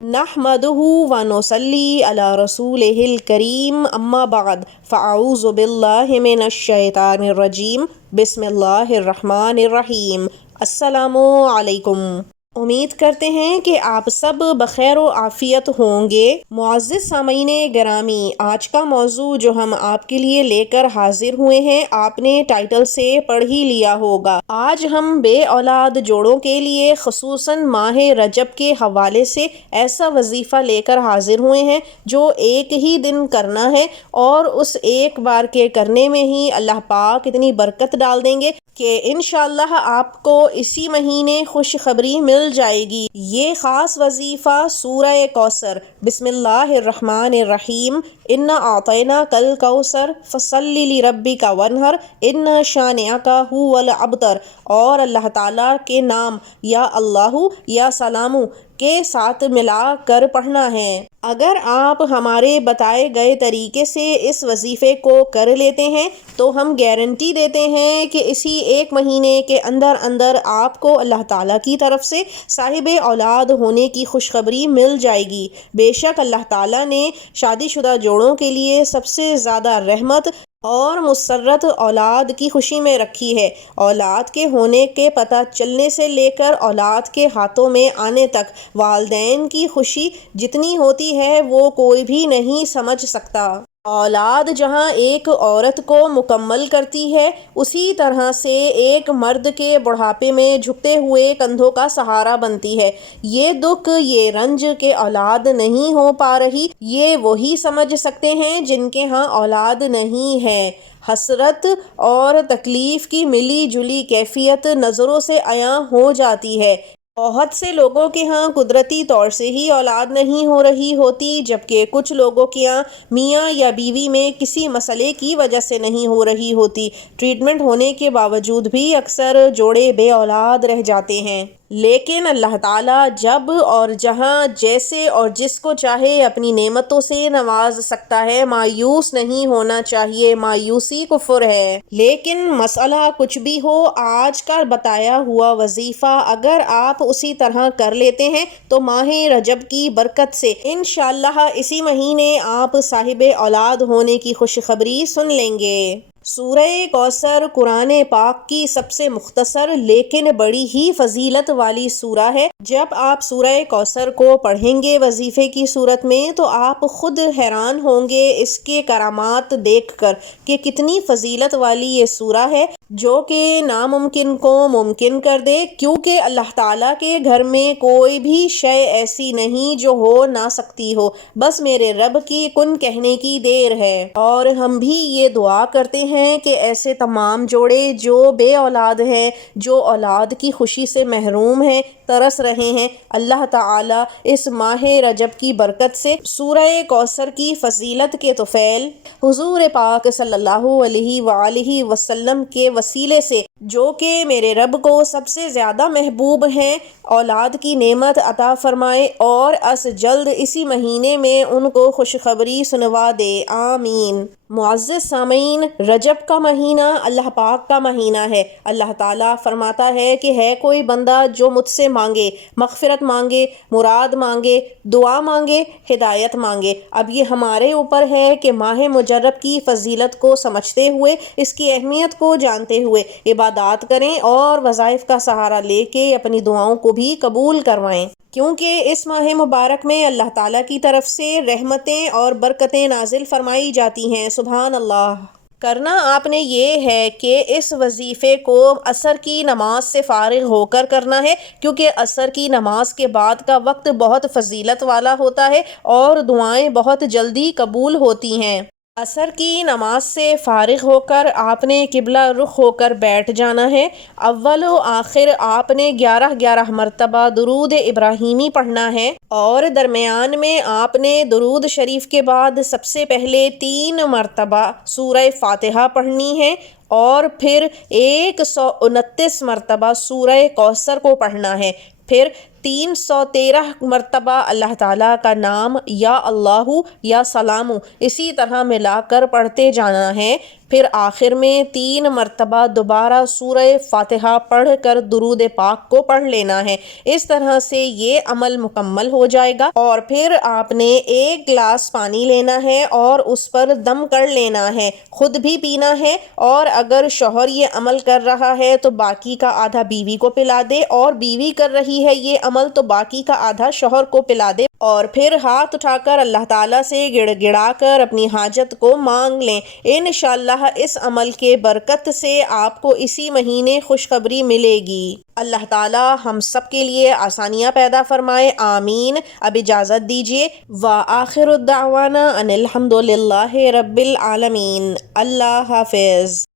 نحمدہ ونصلی علی رسولہ الکریم اما بعد فاعوذ باللہ من الشیطان الرجیم بسم اللہ الرحمن الرحیم۔ السلام علیکم۔ امید کرتے ہیں کہ آپ سب بخیر و عافیت ہوں گے۔ معزز سامعین گرامی، آج کا موضوع جو ہم آپ کے لیے لے کر حاضر ہوئے ہیں، آپ نے ٹائٹل سے پڑھ ہی لیا ہوگا۔ آج ہم بے اولاد جوڑوں کے لیے خصوصاً ماہ رجب کے حوالے سے ایسا وظیفہ لے کر حاضر ہوئے ہیں جو ایک ہی دن کرنا ہے، اور اس ایک بار کے کرنے میں ہی اللہ پاک اتنی برکت ڈال دیں گے کہ انشاءاللہ آپ کو اسی مہینے خوشخبری مل جائے گی۔ یہ خاص وظیفہ سورہ کوثر، بسم اللہ الرحمن الرحیم، انا اعطیناک الکوثر فصلی لربک وانحر ان شانئک ھو الابتر، اور اللہ تعالیٰ کے نام یا اللہ یا سلام کے ساتھ ملا کر پڑھنا ہے۔ اگر آپ ہمارے بتائے گئے طریقے سے اس وظیفے کو کر لیتے ہیں تو ہم گارنٹی دیتے ہیں کہ اسی ایک مہینے کے اندر اندر آپ کو اللہ تعالیٰ کی طرف سے صاحب اولاد ہونے کی خوشخبری مل جائے گی۔ بے شک اللہ تعالیٰ نے شادی شدہ جوڑوں کے لیے سب سے زیادہ رحمت اور مسرت اولاد کی خوشی میں رکھی ہے۔ اولاد کے ہونے کے پتہ چلنے سے لے کر اولاد کے ہاتھوں میں آنے تک والدین کی خوشی جتنی ہوتی ہے وہ کوئی بھی نہیں سمجھ سکتا۔ اولاد جہاں ایک عورت کو مکمل کرتی ہے، اسی طرح سے ایک مرد کے بڑھاپے میں جھکتے ہوئے کندھوں کا سہارا بنتی ہے۔ یہ دکھ، یہ رنج کہ اولاد نہیں ہو پا رہی، یہ وہی سمجھ سکتے ہیں جن کے ہاں اولاد نہیں ہے۔ حسرت اور تکلیف کی ملی جلی کیفیت نظروں سے عیاں ہو جاتی ہے۔ بہت سے لوگوں کے ہاں قدرتی طور سے ہی اولاد نہیں ہو رہی ہوتی، جبکہ کچھ لوگوں کے ہاں میاں یا بیوی میں کسی مسئلے کی وجہ سے نہیں ہو رہی ہوتی۔ ٹریٹمنٹ ہونے کے باوجود بھی اکثر جوڑے بے اولاد رہ جاتے ہیں۔ لیکن اللہ تعالیٰ جب اور جہاں جیسے اور جس کو چاہے اپنی نعمتوں سے نواز سکتا ہے۔ مایوس نہیں ہونا چاہیے، مایوسی کفر ہے۔ لیکن مسئلہ کچھ بھی ہو، آج کا بتایا ہوا وظیفہ اگر آپ اسی طرح کر لیتے ہیں تو ماہ رجب کی برکت سے انشاءاللہ اسی مہینے آپ صاحب اولاد ہونے کی خوشخبری سن لیں گے۔ سورہ کوثر قرآن پاک کی سب سے مختصر لیکن بڑی ہی فضیلت والی سورہ ہے۔ جب آپ سورہ کوثر کو پڑھیں گے وظیفے کی صورت میں تو آپ خود حیران ہوں گے اس کے کرامات دیکھ کر کہ کتنی فضیلت والی یہ سورہ ہے جو کہ ناممکن کو ممکن کر دے، کیونکہ اللہ تعالیٰ کے گھر میں کوئی بھی شے ایسی نہیں جو ہو نہ سکتی ہو، بس میرے رب کی کن کہنے کی دیر ہے۔ اور ہم بھی یہ دعا کرتے ہیں کہ ایسے تمام جوڑے جو بے اولاد ہیں، جو اولاد کی خوشی سے محروم ہیں، ترس رہے ہیں، اللہ تعالیٰ اس ماہ رجب کی برکت سے سورہ کوثر کی فضیلت کے طفیل حضور پاک صلی اللہ علیہ وآلہ وسلم کے وسیلے سے، جو کہ میرے رب کو سب سے زیادہ محبوب ہیں، اولاد کی نعمت عطا فرمائے اور از جلد اسی مہینے میں ان کو خوشخبری سنوا دے، آمین۔ معزز سامعین، رجب کا مہینہ اللہ پاک کا مہینہ ہے۔ اللہ تعالیٰ فرماتا ہے کہ ہے کوئی بندہ جو مجھ سے مانگے، مغفرت مانگے، مراد مانگے، دعا مانگے، ہدایت مانگے۔ اب یہ ہمارے اوپر ہے کہ ماہ مجرب کی فضیلت کو سمجھتے ہوئے، اس کی اہمیت کو جانتے ہوئے عبادات کریں اور وظائف کا سہارا لے کے اپنی دعاؤں کو بھی قبول کروائیں، کیونکہ اس ماہ مبارک میں اللہ تعالیٰ کی طرف سے رحمتیں اور برکتیں نازل فرمائی جاتی ہیں۔ سبحان اللہ۔ کرنا آپ نے یہ ہے کہ اس وظیفے کو عصر کی نماز سے فارغ ہو کر کرنا ہے، کیونکہ عصر کی نماز کے بعد کا وقت بہت فضیلت والا ہوتا ہے اور دعائیں بہت جلدی قبول ہوتی ہیں۔ عصر کی نماز سے فارغ ہو کر آپ نے قبلہ رخ ہو کر بیٹھ جانا ہے۔ اول و آخر آپ نے 11 مرتبہ درود ابراہیمی پڑھنا ہے، اور درمیان میں آپ نے درود شریف کے بعد سب سے پہلے 3 مرتبہ سورہ فاتحہ پڑھنی ہے، اور پھر 129 مرتبہ سورہ کوثر کو پڑھنا ہے، پھر 313 مرتبہ اللہ تعالیٰ کا نام یا اللہ یا سلام اسی طرح ملا کر پڑھتے جانا ہے۔ پھر آخر میں 3 مرتبہ دوبارہ سورہ فاتحہ پڑھ کر درود پاک کو پڑھ لینا ہے۔ اس طرح سے یہ عمل مکمل ہو جائے گا، اور پھر آپ نے 1 گلاس پانی لینا ہے اور اس پر دم کر لینا ہے، خود بھی پینا ہے، اور اگر شوہر یہ عمل کر رہا ہے تو باقی کا آدھا بیوی کو پلا دے، اور بیوی کر رہی ہے یہ عمل تو باقی کا آدھا شوہر کو پلا دے، اور پھر ہاتھ اٹھا کر اللہ تعالیٰ سے گڑ گڑا کر اپنی حاجت کو مانگ لیں۔ انشاءاللہ اس عمل کے برکت سے آپ کو اسی مہینے خوشخبری ملے گی۔ اللہ تعالیٰ ہم سب کے لیے آسانیاں پیدا فرمائے، آمین۔ اب اجازت دیجیے، وآخر الدعوانا ان الحمد للہ رب العالمین۔ اللہ حافظ۔